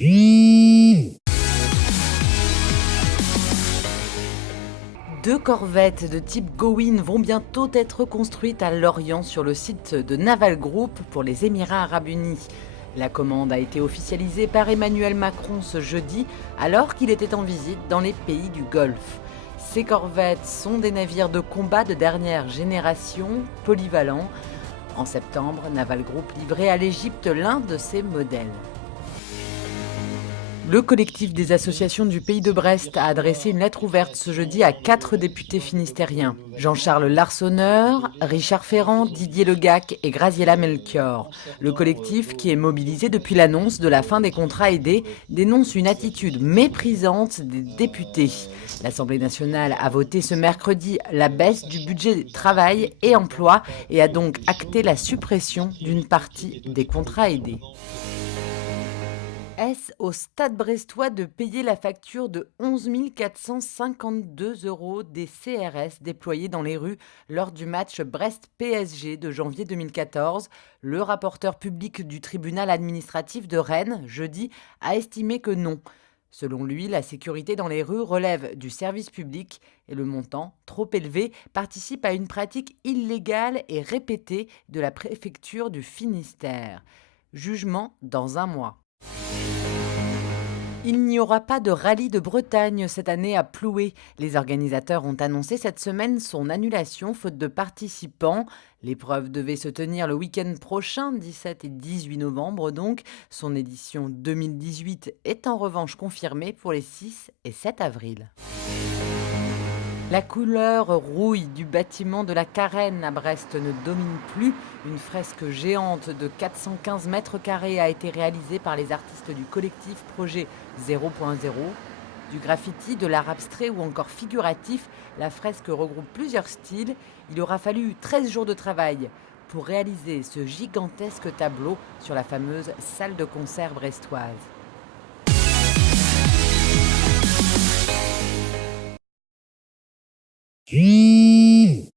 Deux corvettes de type Gowin vont bientôt être construites à Lorient sur le site de Naval Group pour les Émirats Arabes Unis. La commande a été officialisée par Emmanuel Macron ce jeudi alors qu'il était en visite dans les pays du Golfe. Ces corvettes sont des navires de combat de dernière génération, polyvalents. En septembre, Naval Group livrait à l'Égypte l'un de ces modèles. Le collectif des associations du Pays de Brest a adressé une lettre ouverte ce jeudi à 4 députés finistériens. Jean-Charles Larsonneur, Richard Ferrand, Didier Legac et Graziella Melchior. Le collectif, qui est mobilisé depuis l'annonce de la fin des contrats aidés, dénonce une attitude méprisante des députés. L'Assemblée nationale a voté ce mercredi la baisse du budget travail et emploi et a donc acté la suppression d'une partie des contrats aidés. Est-ce au Stade brestois de payer la facture de 11 452 € des CRS déployés dans les rues lors du match Brest-PSG de janvier 2014 ? Le rapporteur public du tribunal administratif de Rennes, jeudi, a estimé que non. Selon lui, la sécurité dans les rues relève du service public et le montant, trop élevé, participe à une pratique illégale et répétée de la préfecture du Finistère. Jugement dans un mois. Il n'y aura pas de rallye de Bretagne cette année à Ploué. Les organisateurs ont annoncé cette semaine son annulation faute de participants. L'épreuve devait se tenir le week-end prochain, 17 et 18 novembre donc. Son édition 2018 est en revanche confirmée pour les 6 et 7 avril. La couleur rouille du bâtiment de la Carène à Brest ne domine plus. Une fresque géante de 415 mètres carrés a été réalisée par les artistes du collectif Projet 0.0. Du graffiti, de l'art abstrait ou encore figuratif, la fresque regroupe plusieurs styles. Il aura fallu 13 jours de travail pour réaliser ce gigantesque tableau sur la fameuse salle de concert brestoise.